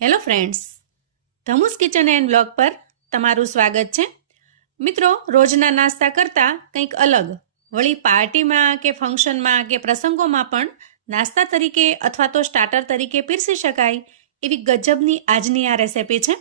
Hello friends, Dhamus kitchen and blog પર તમારું સ્વાગત છે. મિત્રો, રોજના નાસ્તા કરતાં કંઈક અલગ, વળી પાર્ટીમાં કે ફંક્શનમાં કે પ્રસંગોમાં પણ નાસ્તા તરીકે અથવા તો સ્ટાર્ટર તરીકે પીરસી શકાય એવી ગજબની આજની આ રેસિપી છે.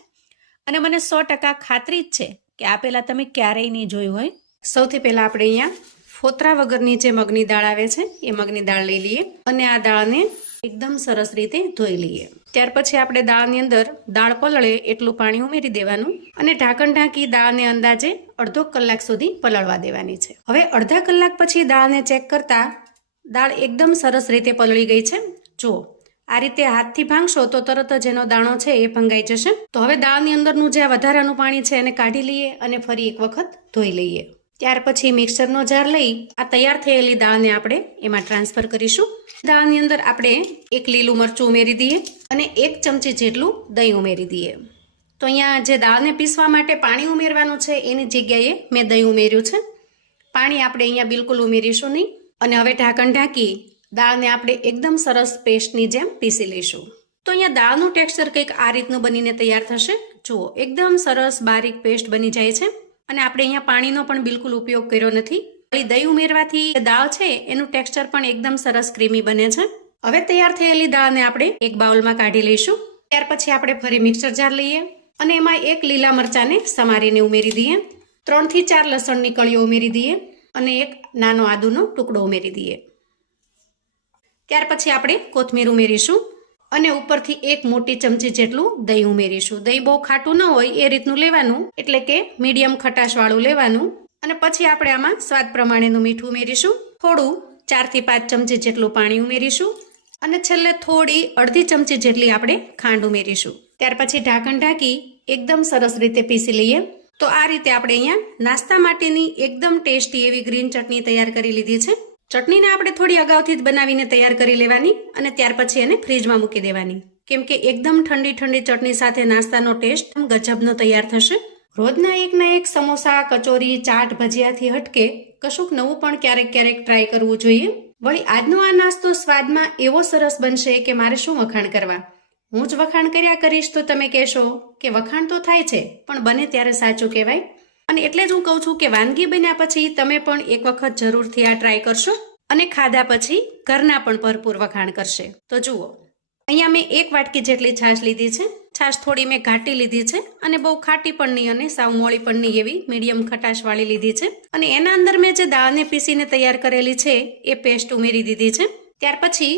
અને મને 100% ખાતરી જ છે કે આ પહેલાં તમે ક્યારેય નહીં જોયું હોય. સૌથી પહેલાં આપણે અહીંયા ફોતરા વગરની જે મગની દાળ આવે છે એ મગની દાળ લઈ લઈએ અને આ દાળને એકદમ સરસ રીતે ધોઈ લઈએ. ત્યાર પછી આપણે દાળની અંદર દાળ પલળે એટલું પાણી ઉમેરી દેવાનું અને ઢાંકણ ઢાંકી દાળને અંદાજે અડધો કલાક સુધી પલળવા દેવાની છે. હવે અડધા કલાક પછી દાળને ચેક કરતા દાળ એકદમ સરસ રીતે પલળી ગઈ છે. જુઓ, આ રીતે હાથથી ભાંગશો તો તરત જ એનો દાણો છે એ ભંગાઈ જશે. તો હવે દાળની અંદરનું જે આ વધારાનું પાણી છે એને કાઢી લઈએ અને ફરી એક વખત ધોઈ લઈએ. ત્યાર પછી મિક્સરનો જાર લઈ આ તૈયાર થયેલી દાળને આપણે એમાં ટ્રાન્સફર કરીશું. દાળની અંદર આપણે એક લીલું મરચું ઉમેરી દઈએ અને 1 ચમચી જેટલું દહીં ઉમેરી દઈએ. તો અહીંયા જે દાળને પીસવા માટે પાણી ઉમેરવાનું છે એની જગ્યાએ મેં દહીં ઉમેર્યું છે. પાણી આપણે અહીંયા બિલકુલ ઉમેરીશું નહીં અને હવે ઢાંકણ ઢાંકી દાળને આપણે એકદમ સરસ પેસ્ટની જેમ પીસી લઈશું. તો અહીંયા દાળનું ટેક્સચર કંઈક આ રીતનું બનીને તૈયાર થશે. જુઓ, એકદમ સરસ બારીક પેસ્ટ બની જાય છે અને આપણે અહીંયા પાણીનો પણ બિલકુલ ઉપયોગ કર્યો નથી. દહીં ઉમેરવાથી દાળ છે એનું ટેક્સચર પણ એકદમ સરસ ક્રીમી બને છે. હવે તૈયાર થયેલી દાળને આપણે એક બાઉલમાં કાઢી લઈશું. ત્યાર પછી આપણે ફરી મિક્સર જાર લઈએ અને એમાં 1 લીલા મરચાંને સમારીને ઉમેરી દઈએ, 3 થી 4 લસણની કળીઓ ઉમેરી દઈએ અને 1 નાનો આદુનો ટુકડો ઉમેરી દઈએ. ત્યાર પછી આપણે કોથમીર ઉમેરીશું અને ઉપરથી 1 મોટી ચમચી જેટલું દહીં ઉમેરીશું. દહીં બહુ ખાટું ન હોય એ રીતનું લેવાનું, એટલે કે મીડિયમ ખટાશવાળું લેવાનું. અને પછી આપણે આમાં સ્વાદ પ્રમાણેનું મીઠું ઉમેરીશું, થોડું 4 થી 5 ચમચી જેટલું પાણી ઉમેરીશું અને છેલ્લે થોડી અડધી ચમચી જેટલી આપણે ખાંડ ઉમેરીશું. ત્યાર પછી ઢાંકણ ઢાંકી એકદમ સરસ રીતે પીસી લઈએ. તો આ રીતે આપણે અહીંયા નાસ્તા માટેની એકદમ ટેસ્ટી એવી ગ્રીન ચટણી તૈયાર કરી લીધી છે. ચટણીને આપણે થોડી અગાઉથી જ બનાવીને તૈયાર કરી લેવાની અને ત્યાર પછી એને ફ્રીજમાં મૂકી દેવાની, કેમ કે એકદમ ઠંડી ઠંડી ચટણી સાથે નાસ્તાનો ટેસ્ટ ગજબનો તૈયાર થશે. રોજના એકના એક સમોસા, કચોરી, ચાટ, ભજીયાથી હટકે કશુંક નવું પણ ક્યારેક ક્યારેક ટ્રાય કરવું જોઈએ. વળી આજનો આ નાસ્તો સ્વાદમાં એવો સરસ બનશે કે મારે શું વખાણ કરવા. હું જ વખાણ કર્યા કરીશ તો તમે કહેશો કે વખાણ તો થાય છે પણ બને ત્યારે સાચું કહેવાય. અને એટલે જ હું કહું છું કે વાનગી બન્યા પછી તમે પણ એક વખત જરૂરથી આ ટ્રાય કરશો અને ખાધા પછી ઘરના પણ ભરપૂર વખાણ કરશે. તો જુઓ, અહીંયા મેં 1 વાટકી જેટલી છાશ લીધી છે. છાશ થોડી મેં ઘાટી લીધી છે અને બહુ ખાટી પણ નહીં અને સાવ મોળી પણ નહીં એવી મીડિયમ ખટાશવાળી લીધી છે. અને એના અંદર મેં જે દાળને પીસીને તૈયાર કરેલી છે એ પેસ્ટ ઉમેરી દીધી છે. ત્યાર પછી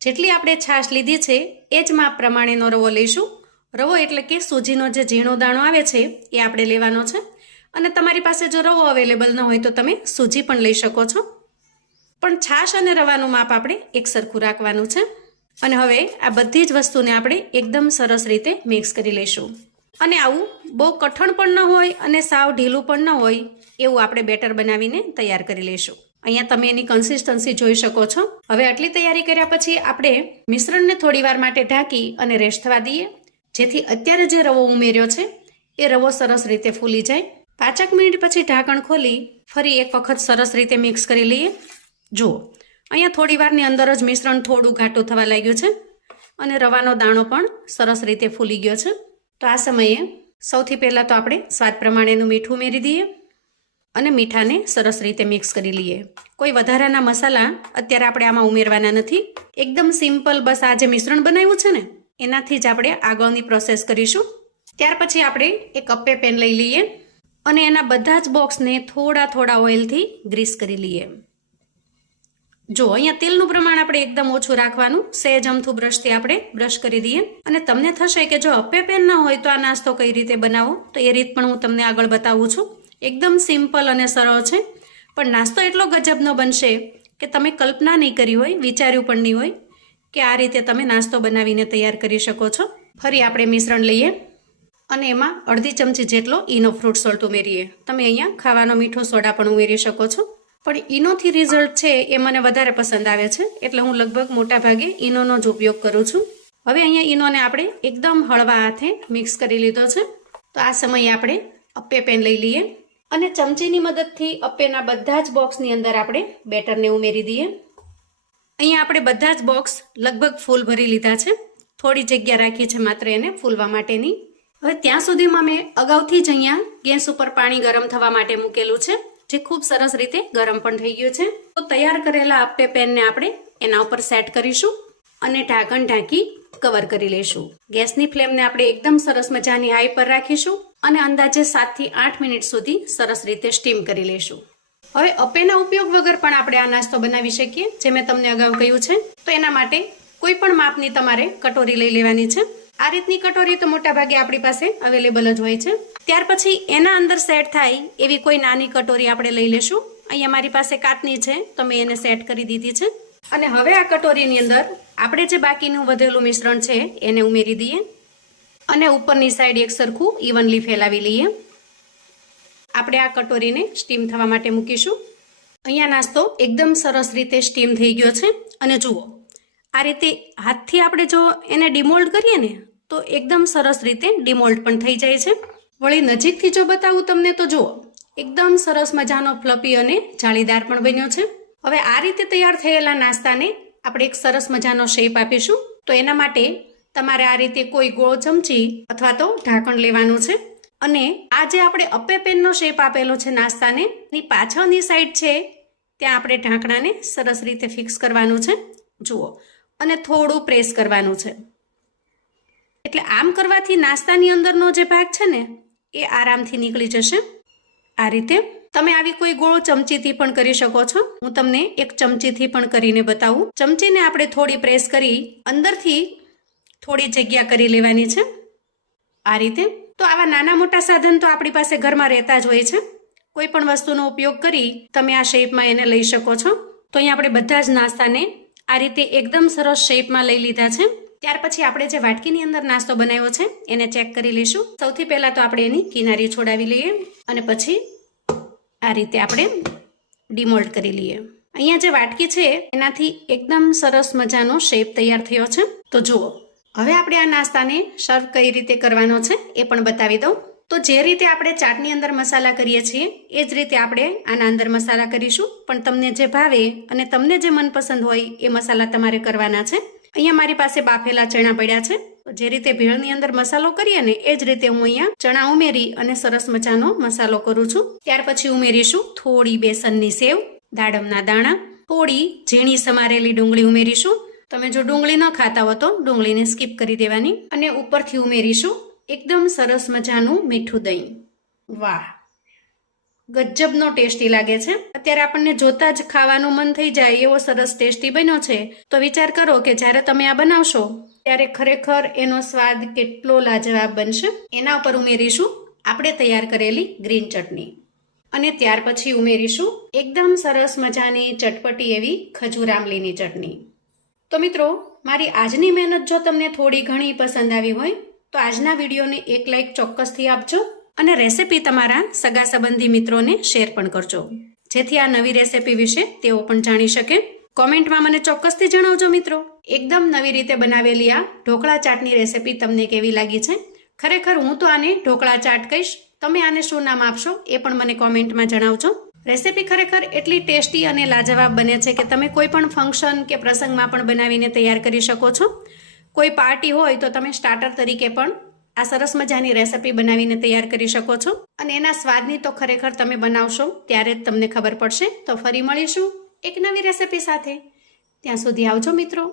જેટલી આપણે છાશ લીધી છે એ જ માપ પ્રમાણેનો રવો લઈશું. રવો એટલે કે સૂજીનો જે ઝીણો દાણો આવે છે એ આપણે લેવાનો છે. અને તમારી પાસે જો રવો અવેલેબલ ન હોય તો તમે સૂજી પણ લઈ શકો છો, પણ છાશ અને રવાનું માપ આપણે એક સરખું રાખવાનું છે. અને હવે આ બધી જ વસ્તુને આપણે એકદમ સરસ રીતે મિક્સ કરી લઈશું. અને આવું બહુ કઠણ પણ ન હોય અને સાવ ઢીલું પણ ન હોય એવું આપણે બેટર બનાવીને તૈયાર કરી લઈશું. અહીંયા તમે એની કન્સિસ્ટન્સી જોઈ શકો છો. હવે આટલી તૈયારી કર્યા પછી આપણે મિશ્રણને થોડી વાર માટે ઢાંકી અને રેસ્ટ થવા દઈએ, જેથી અત્યારે જે રવો ઉમેર્યો છે એ રવો સરસ રીતે ફૂલી જાય. 5 મિનિટ પછી ઢાંકણ ખોલી ફરી એક વખત સરસ રીતે મિક્સ કરી લઈએ. જુઓ, અહીંયા થોડી વારની અંદર જ મિશ્રણ થોડું ઘાટું થવા લાગ્યું છે અને રવાનો દાણો પણ સરસ રીતે ફૂલી ગયો છે. તો આ સમયે સૌથી પહેલાં તો આપણે સ્વાદ પ્રમાણેનું મીઠું ઉમેરી દઈએ અને મીઠાને સરસ રીતે મિક્સ કરી લઈએ. કોઈ વધારાના મસાલા અત્યારે આપણે આમાં ઉમેરવાના નથી. એકદમ સિમ્પલ બસ આ જે મિશ્રણ બનાવ્યું છે ને એનાથી જ આપણે આગળની પ્રોસેસ કરીશું. ત્યાર પછી આપણે એક અપ્પે પેન લઈ લઈએ અને એના બધા જ બોક્સને થોડા ઓઇલથી ગ્રીસ કરી લઈએ. જો, અહીંયા તેલનું પ્રમાણ આપણે એકદમ ઓછું રાખવાનું. સહેજ અમથું બ્રશથી આપણે બ્રશ કરી દઈએ. અને તમને થશે કે જો અપ્પે પેન ન હોય તો આ નાસ્તો કઈ રીતે બનાવો, તો એ રીત પણ હું તમને આગળ બતાવું છું. એકદમ સિમ્પલ અને સરળ છે, પણ નાસ્તો એટલો ગજબનો બનશે કે તમે કલ્પના નહીં કરી હોય, વિચાર્યું પણ નહીં હોય કે આ રીતે તમે નાસ્તો બનાવીને તૈયાર કરી શકો છો. ફરી આપણે મિશ્રણ લઈએ અને એમાં અડધી ચમચી જેટલો ઈનો ફ્રૂટ સોલ્ટ ઉમેરીએ. તમે અહીંયા ખાવાનો મીઠો સોડા પણ ઉમેરી શકો છો, પણ ઈનોથી રિઝલ્ટ છે એ મને વધારે પસંદ આવે છે, એટલે હું લગભગ મોટા ભાગે ઈનોનો જ ઉપયોગ કરું છું. હવે અહીંયા ઈનોને આપણે એકદમ હળવા હાથે મિક્સ કરી લીધો છે. તો આ સમયે આપણે અપ્પે પેન લઈ લઈએ અને ચમચીની મદદથી અપ્પેના બધા જ બોક્સની અંદર આપણે બેટરને ઉમેરી દઈએ. અહીંયા આપણે બધા જ બોક્સ લગભગ ફૂલ ભરી લીધા છે. થોડી જગ્યા રાખી છે માત્ર એને ફૂલવા માટેની. હવે ત્યાં સુધીમાં મેં અગાઉથી જ અહીંયા ગેસ ઉપર પાણી ગરમ થવા માટે મૂકેલું છે, જે ખૂબ સરસ રીતે ગરમ પણ થઈ ગયું છે. તો તૈયાર કરેલા અપ્પે પેનને આપણે એના ઉપર સેટ કરીશું અને ઢાંકણ ઢાંકી કવર કરી લઈશું. ગેસની ફ્લેમને આપણે એકદમ સરસ મજાની હાઈ પર રાખીશું અને અંદાજે 7 થી 8 મિનિટ સુધી સરસ રીતે સ્ટીમ કરી લઈશું. હવે અપ્પેના ઉપયોગ વગર પણ આપણે આ નાસ્તો બનાવી શકીએ, જે મેં તમને અગાઉ કહ્યું છે. તો એના માટે કોઈ પણ માપની તમારે કટોરી લઈ લેવાની છે. આ રીતની કટોરી તો મોટા ભાગે આપણી પાસે અવેલેબલ જ હોય છે. ત્યાર પછી એના અંદર સેટ થાય એવી કોઈ નાની કટોરી આપણે લઈ લેશું. અહીંયા મારી પાસે કાચની છે, તો મેં એને સેટ કરી દીધી છે. અને હવે આ કટોરીની અંદર આપણે જે બાકીનું વધેલું મિશ્રણ છે એને ઉમેરી દઈએ અને ઉપરની સાઈડ એક સરખું ઇવનલી ફેલાવી લઈએ. આપણે આ કટોરીને સ્ટીમ થવા માટે મૂકીશું. અહીંયા નાસ્તો એકદમ સરસ રીતે સ્ટીમ થઈ ગયો છે. અને જુઓ, આ રીતે હાથથી આપણે જો એને ડિમોલ્ડ કરીએ ને તો એકદમ સરસ રીતે ડિમોલ્ડ પણ થઈ જાય છે. વળી નજીકથી જો બતાવું તમને તો જુઓ, એકદમ સરસ મજાનો ફ્લફી અને જાળીદાર પણ બન્યો છે. હવે આ રીતે તૈયાર થયેલા નાસ્તાને આપણે એક સરસ મજાનો શેપ આપીશું. તો એના માટે તમારે આ રીતે કોઈ ગોળ ચમચી અથવા તો ઢાંકણ લેવાનું છે અને આ જે આપણે અપ્પે પેનનો શેપ આપેલો છે નાસ્તાને, એની પાછળની સાઈડ છે ત્યાં આપણે ઢાંકણાને સરસ રીતે ફિક્સ કરવાનું છે. જુઓ, અને થોડું પ્રેસ કરવાનું છે. એટલે આમ કરવાથી નાસ્તાની અંદરનો જે ભાગ છે ને એ આરામથી નીકળી જશે. આ રીતે તમે આવી કોઈ ગોળ ચમચીથી પણ કરી શકો છો. હું તમને એક ચમચીથી પણ કરીને બતાવું. ચમચીને આપણે થોડી પ્રેસ કરી અંદરથી થોડી જગ્યા કરી લેવાની છે. આ રીતે. તો આવા નાના મોટા સાધન તો આપણી પાસે ઘરમાં રહેતા જ હોય છે. કોઈ પણ વસ્તુનો ઉપયોગ કરી તમે આ શેપમાં એને લઈ શકો છો. તો અહીંયા આપણે બધા જ નાસ્તાને આ રીતે એકદમ સરસ શેપમાં લઈ લીધા છે. ત્યાર પછી આપણે જે વાટકીની અંદર નાસ્તો બનાવ્યો છે એને ચેક કરી લઈશું. સૌથી પહેલા તો આપણે એની કિનારી છોડાવી લઈએ અને પછી આ રીતે આપણે ડિમોલ્ડ કરી લઈએ. અહીંયા જે વાટકી છે એનાથી એકદમ સરસ મજાનો શેપ તૈયાર થયો છે. તો જુઓ, હવે આપણે આ નાસ્તાને સર્વ કઈ રીતે કરવાનો છે એ પણ બતાવી દઉં. તો જે રીતે આપણે ચાટની અંદર મસાલા કરીએ છીએ એ જ રીતે આપણે આના અંદર મસાલા કરીશું. પણ તમને જે ભાવે અને તમને જે મનપસંદ હોય એ મસાલા તમારે કરવાના છે. અહીંયા મારી પાસે બાફેલા ચણા પડ્યા છે. તો જે રીતે ભેળની અંદર મસાલો કરીએ ને એ જ રીતે હું અહીંયા ચણા ઉમેરી અને સરસ મજાનો મસાલો કરું છું. ત્યાર પછી ઉમેરીશું થોડી બેસનની સેવ, દાડમના દાણા, થોડી ઝીણી સમારેલી ડુંગળી ઉમેરીશું. તમે જો ડુંગળી ન ખાતા હો તો ડુંગળીને સ્કીપ કરી દેવાની. અને ઉપરથી ઉમેરીશું એકદમ સરસ મજાનું મીઠું દહીં. વાહ, ગજબનો ટેસ્ટી લાગે છે. અત્યારે આપણને જોતા જ ખાવાનું મન થઈ જાય એવો સરસ ટેસ્ટી બન્યો છે. તો વિચાર કરો કે જ્યારે તમે આ બનાવશો ત્યારે ખરેખર એનો સ્વાદ કેટલો લાજવાબ બનશે. એના ઉપર ઉમેરીશું આપણે તૈયાર કરેલી ગ્રીન ચટણી અને ત્યાર પછી ઉમેરીશું એકદમ સરસ મજાની ચટપટી એવી ખજૂર આમલીની ચટણી. તો મિત્રો, મારી આજની મહેનત જો તમને થોડી ઘણી પસંદ આવી હોય તો આજના વિડીયોને એક લાઈક ચોક્કસથી આપજો અને રેસિપી તમારા સગા સંબંધી મિત્રોને શેર પણ કરજો, જેથી આ નવી રેસિપી વિશે તેઓ પણ જાણી શકે. કોમેન્ટમાં મને ચોક્કસથી જણાવજો મિત્રો, એકદમ નવી રીતે બનાવેલી આ ઢોકળા ચાટની રેસિપી તમને કેવી લાગી છે. ખરેખર હું તો આને ઢોકળા ચાટ કહીશ. તમે આને શું નામ આપશો એ પણ મને કોમેન્ટમાં જણાવજો. રેસિપી ખરેખર એટલી ટેસ્ટી અને લાજવાબ બને છે કે તમે કોઈ પણ ફંક્શન કે પ્રસંગમાં પણ બનાવીને તૈયાર કરી શકો છો. કોઈ પાર્ટી હોય તો તમે સ્ટાર્ટર તરીકે પણ આ સરસ મજાની રેસિપી બનાવીને તૈયાર કરી શકો છો. અને એના સ્વાદની તો ખરેખર તમે બનાવશો ત્યારે જ તમને ખબર પડશે. તો ફરી મળીશું એક નવી રેસિપી સાથે. ત્યાં સુધી આવજો મિત્રો.